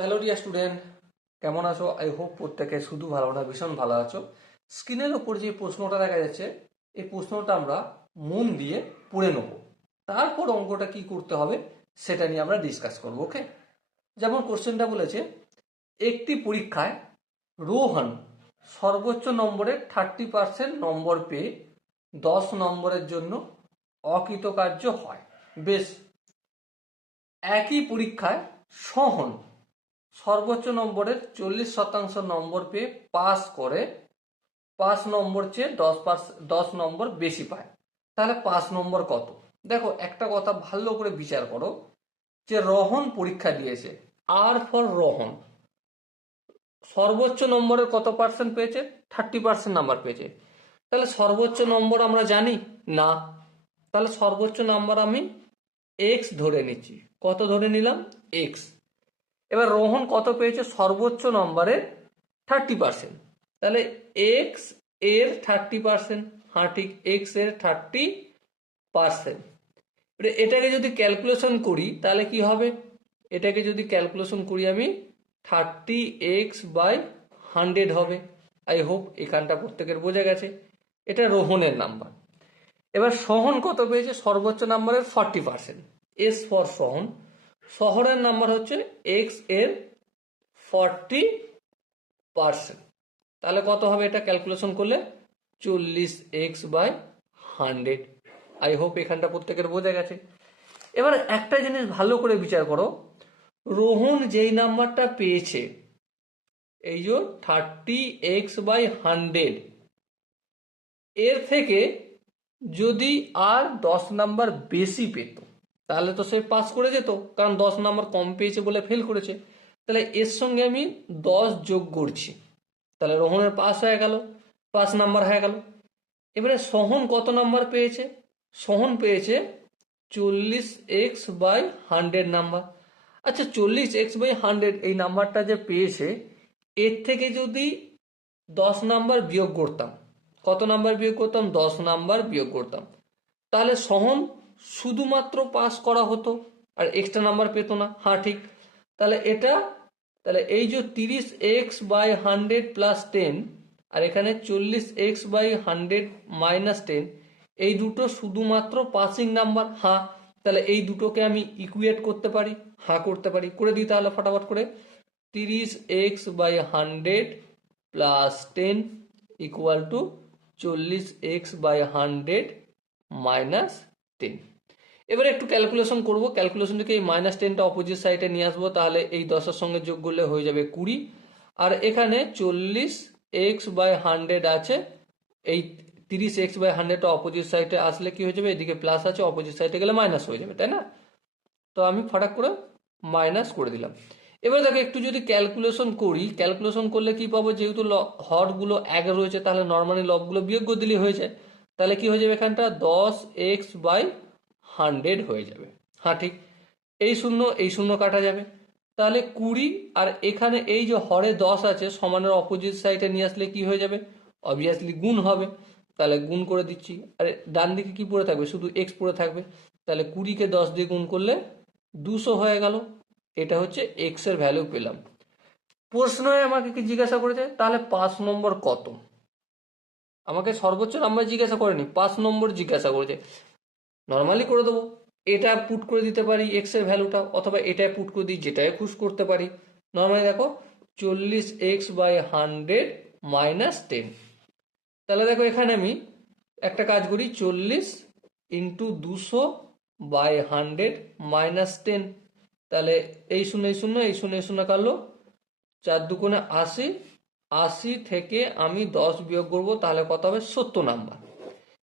Hello dear student, কেমন আছো? I hope প্রত্যেকে শুধু ভালো না, ভীষণ ভালো আছো। স্ক্রিনের ওপর যে প্রশ্নটা দেখা যাচ্ছে, এই প্রশ্নটা আমরা মন দিয়ে পড়ে নেব, তারপর অঙ্কটা কি করতে হবে সেটা নিয়ে আমরা ডিসকাস করবো। ওকে, যেমন কোশ্চেনটা বলেছে, একটি পরীক্ষায় রোহন সর্বোচ্চ নম্বরের 30% নম্বর পেয়ে 10 নম্বরের জন্য অকৃতকার্য হয়। বেশ, একই পরীক্ষায় সোহন সর্বোচ্চ নম্বরের 40% নম্বর পেয়ে পাস করে 5 নম্বর চেয়ে 10 নম্বর বেশি পায়, তাহলে 5 নম্বর কত? দেখো, একটা কথা ভালো করে বিচার করো, যে রোহন পরীক্ষা দিয়েছে, আর ফর রোহন সর্বোচ্চ নম্বরের কত পার্সেন্ট পেয়েছে? 30% নাম্বার পেয়েছে। তাহলে সর্বোচ্চ নম্বর আমরা জানি না, তাহলে সর্বোচ্চ নাম্বার আমি এক্স ধরে নিচ্ছি। কত ধরে নিলাম? এক্স। এবার রোহন কত পেয়েছে? সর্বোচ্চ নম্বরের 30%, তাহলে এক্স এর 30%। হ্যাঁ ঠিক, এক্স এর 30%। এটাকে যদি ক্যালকুলেশন করি তাহলে কি হবে? এটাকে যদি ক্যালকুলেশন করি আমি, 30x/100 হবে। আই হোপ এখানটা প্রত্যেকের বোঝা গেছে। এটা রোহনের নাম্বার। এবার সোহন কত পেয়েছে? সর্বোচ্চ নাম্বারের 40%। এস ফর সোহন, শহরের নাম্বার হচ্ছে এক্স এর 40%। তাহলে কত হবে এটা ক্যালকুলেশন করলে? 40x/100। আই হোপ এখানটা প্রত্যেকের বোঝা গেছে। এবার একটা জিনিস ভালো করে বিচার করো, রোহন যেই নাম্বারটা পেয়েছে, এই যে 30x/100, এর থেকে যদি আর 10 নাম্বার বেশি পেত তাহলে তো সে পাস করে যেত, কারণ 10 নাম্বার কম পেয়েছে বলে ফেল করেছে। তাহলে এর সঙ্গে আমি 10 যোগ করছি, তাহলে রোহনের পাস হয়ে গেল, 5 নাম্বার হয়ে গেল। এবারে সোহন কত নাম্বার পেয়েছে? সোহন পেয়েছে 40x/100 নাম্বার। আচ্ছা, 40x/100 এই নাম্বারটা যে পেয়েছে, এর থেকে যদি 10 নাম্বার বিয়োগ করতাম, কত নাম্বার বিয়োগ করতাম? 10 নাম্বার বিয়োগ করতাম, তাহলে সোহন শুধুমাত্র পাস করা হতো আর এক্সট্রা নাম্বার পেতো না। হ্যাঁ ঠিক, তাহলে এটা, তাহলে এই যে 30x/100 প্লাস 10 আর এখানে 40x/100 মাইনাস 10, এই দুটো শুধুমাত্র পাসিং নাম্বার। হ্যাঁ, তাহলে এই দুটোকে আমি ইকুয়েট করতে পারি। হ্যাঁ করতে পারি, করে দিই তাহলে ফটাফট করে। 30x/100 plus 10 equal to 40x/100 minus 10। এবারে একটু ক্যালকুলেশন করবো, ক্যালকুলেশন থেকে এই -10টা অপোজিট সাইডে নিয়ে আসবো, তাহলে এই 10-এর সঙ্গে যোগ করলে হয়ে যাবে 20। আর এখানে 40x/100 আছে, এই 30x/100টা অপোজিট সাইডে আসলে কি হয়ে যাবে? এদিকে প্লাস আছে, অপোজিট সাইডে গেলে মাইনাস হয়ে যাবে, তাই না? তো আমি ফটাক করে মাইনাস করে দিলাম। এবার দেখো, একটু যদি ক্যালকুলেশন করি, ক্যালকুলেশন করলে কি পাবো? যেহেতু হরগুলো এক রয়েছে, তাহলে নর্মালি লবগুলো বিয়োগ করে দিলেই হয়ে যায়। তাহলে কি হয়ে যাবে? এখানটা 10x/100 হয়ে যাবে। হ্যাঁ ঠিক, এই শূন্য এই শূন্য কাটা যাবে, তাহলে 20। আর এখানে এই যে হরে 10 আছে, সমানের অপোজিট সাইডে নিয়ে আসলে কি হয়ে যাবে? অবভিয়াসলি গুণ হবে, তাহলে গুণ করে দিচ্ছি। আর ডান দিকে কি পড়ে থাকবে? শুধু এক্স পড়ে থাকবে। তাহলে 20কে 10 দিয়ে গুণ করলে 200 হয়ে গেল। এটা হচ্ছে এক্স এর ভ্যালু পেলাম। প্রশ্নয় আমাকে কি জিজ্ঞাসা করেছে? তাহলে 5 নম্বর কত? আমাকে সর্বোচ্চ নাম্বার জিজ্ঞাসা করেনি, 5 নম্বর জিজ্ঞাসা করেছে। নর্মালি করে দেবো, এটা পুট করে দিতে পারি এক্স এর ভ্যালুটা, অথবা এটাই পুট করে দিই, যেটাই খুশ করতে পারি। নর্মালি দেখো, 40x/100 মাইনাস 10। তাহলে দেখো, এখানে আমি একটা কাজ করি, 40 ইন্টু 200/100 মাইনাস 10। তাহলে এই শূন্য এই শূন্য এই শূন্য এই শূন্য কাটলো, 4×2 = 80। 80 থেকে আমি 10 বিয়োগ করবো, তাহলে কত হবে? 70 নাম্বার।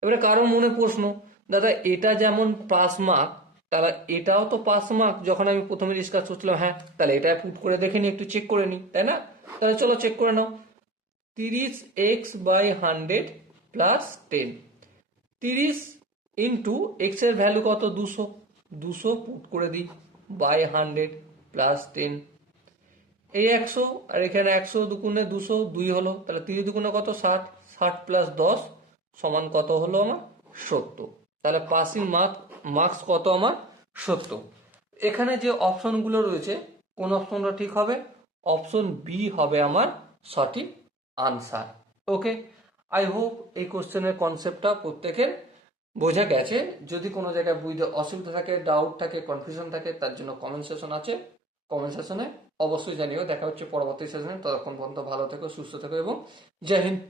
এবারে কারো মনে প্রশ্ন, দাদা এটা যেমন পাস মার্ক, তাহলে এটাও তো পাস মার্ক, যখন আমি প্রথমে ডিসকাস করছিলাম। হ্যাঁ, তাহলে এটা পুট করে দেখে নি, একটু চেক করে নি, তাই না? তাহলে চলো চেক করে নাও। 30x/100 প্লাস 10, 30 ইন্টু এক্স এর ভ্যালু কত? 200, 200 পুট করে দিই বাই 100 প্লাস 10। এই 100 আর এখানে 100×2 200, 2 হলো, তাহলে 30×2 কত? 60, 60 প্লাস 10 সমান কত হলো আমার? 70। তাহলে পাসিং মার্কস কত আমার? 70। এখানে যে অপশনগুলো রয়েছে, কোন অপশনটা ঠিক হবে? অপশন বি হবে আমার সঠিক আনসার। ওকে, আই হোপ এই কোশ্চেনের কনসেপ্টটা প্রত্যেকের বোঝা গেছে। যদি কোনো জায়গায় বুঝতে অসুবিধা থাকে, ডাউট থাকে, কনফিউশন থাকে, তার জন্য কমেন্ট সেশন আছে, কমেন্ট সেশনে অবশ্যই জানিও। দেখা হচ্ছে পরবর্তী সেশনে, ততক্ষণ পর্যন্ত ভালো থেকো, সুস্থ থেকো এবং জয় হিন্দ।